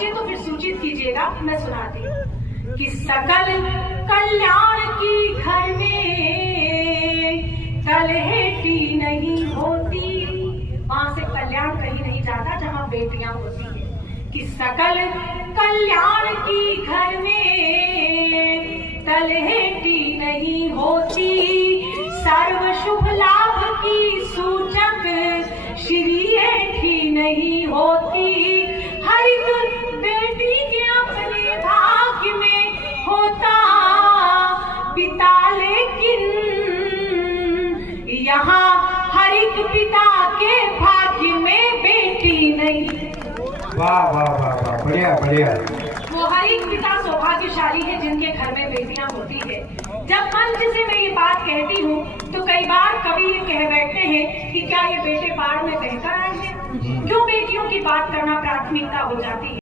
पहुंचे तो फिर सूचित कीजिएगा, मैं सुनाती हूँ कि सकल कल्याण की घर में तलहेटी नहीं होती। वहां से कल्याण कहीं नहीं जाता जहां बेटियां होती है। कि सकल कल्याण की घर में तलहेटी नहीं होती, सर्व शुभ लाभ की सूचक श्रीएठी नहीं होती। हर एक बेटी के अपने भाग्य में होता पिता, लेकिन यहाँ हर एक पिता के भाग्य में बेटी नहीं। वाह वाह वाह वाह, बढ़िया बढ़िया। वो हर एक पिता सौभाग्यशाली है जिनके घर में बेटियां होती है। जब मंच से मैं ये बात कहती हूँ तो कई बार कवि ये कह बैठते हैं कि क्या ये बेटे बाढ़ में बहकर आए हैं। क्यों बेटियों की बात करना प्राथमिकता हो जाती है।